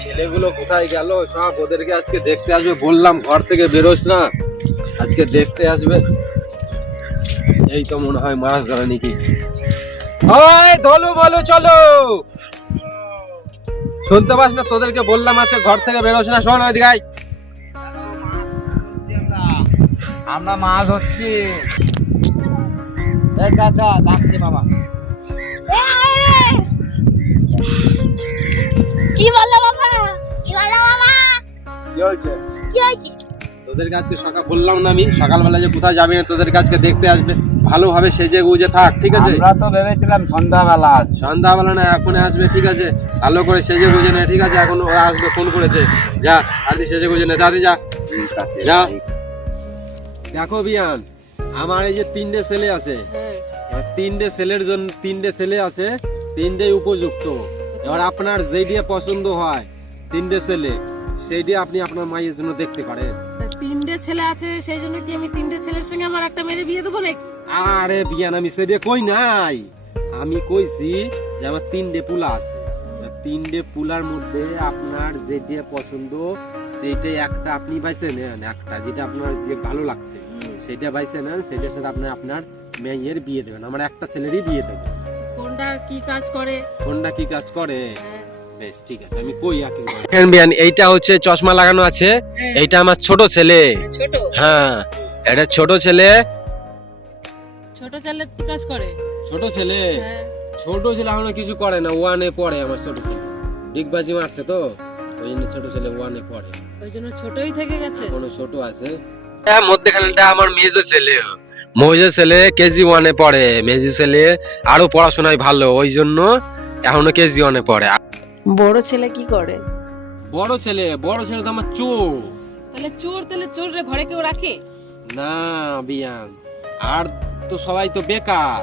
ছেলেগুলো কোথায় গেল সব? ওদেরকে আজকে দেখতে আসবে বললাম, ঘর থেকে বেরোস না, আজকে দেখতে আসবে। এই তো মনে হয় মাছ ধরে নাকি। ওই ধলু বলো চলো, শুনতে পাস না? তোদেরকে বললাম আজকে ঘর থেকে বেরোস না। শোন ওইদিকে আয়। আমরা মাছ হচ্ছি। চাচা ডাকছে বাবা। কি বললো বাবা? কি বললো বাবা? কি হয়েছে? কি হয়েছে? তোদেরকে আজকে সকাল বললাম না আমি, সকালবেলা যে কোথায় যাবি না, তোদেরকে আজকে দেখতে আসবে। ভালোভাবে সেজে গুজে থাক, ঠিক আছে? আমরা তো ভেবেছিলাম সন্ধ্যাবেলা আসবে। সন্ধ্যাবেলা না, এখন আসবে, ঠিক আছে? ভালো করে সেজে গুজে নে, ঠিক আছে? এখন ওরা আসবে, ফোন করেছে। যা আর সেজে গুজে নে, দাদি যা। ঠিক আছে যা। দেখো বিয়ান, আমার এই যে 3টে ছেলে আছে, এবার 3টে ছেলের জন্য 3টে ছেলে আছে, 3টেই উপযুক্ত। এবার আপনার যেইটা পছন্দ হয় 3টে ছেলে, সেইটা আপনি আপনার মায়ের জন্য দেখতে পারেন। 3টে ছেলে আছে, সেই জন্য কি আমি 3টে ছেলের সঙ্গে আমার একটা মেরে বিয়ে দেবো নাকি? আরে বিয়ান, আমি সেটা কই নাই, আমি কইছি যে আমার 3টে পুলা আছে। 3টে পুলার মধ্যে আপনার যেটা পছন্দ সেইটাই একটা আপনি বাইছে নেন, একটা যেটা আপনার যে ভালো লাগছে সেটা বাইছে নেন, সেটার সাথে আপনি আপনার মেয়ের বিয়ে দেবেন। আমার একটা ছেলেরই বিয়ে দেবেন। কোনটা কি কাজ করে? কোনটা কি কাজ করে? বেশ, ঠিক আছে, আমি কই আকি। বিয়ান, এইটা হচ্ছে চশমা লাগানো আছে, এইটা আমার ছোট ছেলে। ছোট? হ্যাঁ, এটা ছোট ছেলে। ছোট ছেলে কি কাজ করে? ছোট ছেলে? ছোট ছেলে এখনো কিছু করে না, 1-এ পড়ে আমার ছোট ছেলে। ডিগবাজি মারছে তো, ওই জন্য ছোট ছেলে 1-এ পড়ে। ওই জন্য ছোটই থেকে গেছে। এখনো ছোট আছে। হ্যাঁ, মধ্যখানটা আমার মেজো ছেলে। মেজো ছেলে কেজি 1-এ পড়ে। মেজো ছেলে আরো পড়াশোনায় ভালো, ওই জন্য এখনো কেজি 1-এ পড়ে। বড় ছেলে কি করে? বড় ছেলে তো আমার চোর। তাহলে চোর রে ঘরে কেউ রাখে না বিয়ান, আর তো সবাই তো বেকার।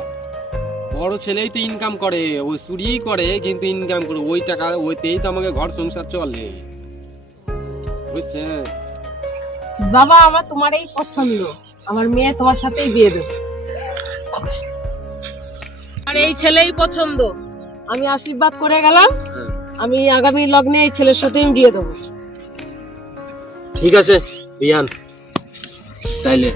বড় ছেলেই তো ইনকাম করে, ওই চুরিই করে কিন্তু ইনকাম করে, ওই টাকা ওইতেই তো আমাকে ঘর সংসার চলে, বুঝছেন? বাবা, আমার তোমারই পছন্দ, আমার মেয়ে তোমার সাথেই বিয়ে দেবো। আর এই ছেলেই পছন্দ, আমি আশীর্বাদ করে গেলাম, আমি আগামী লগ্নে এই ছেলের সাথে আমি বিয়ে দেবো। ঠিক আছে বিয়ান, তাইলে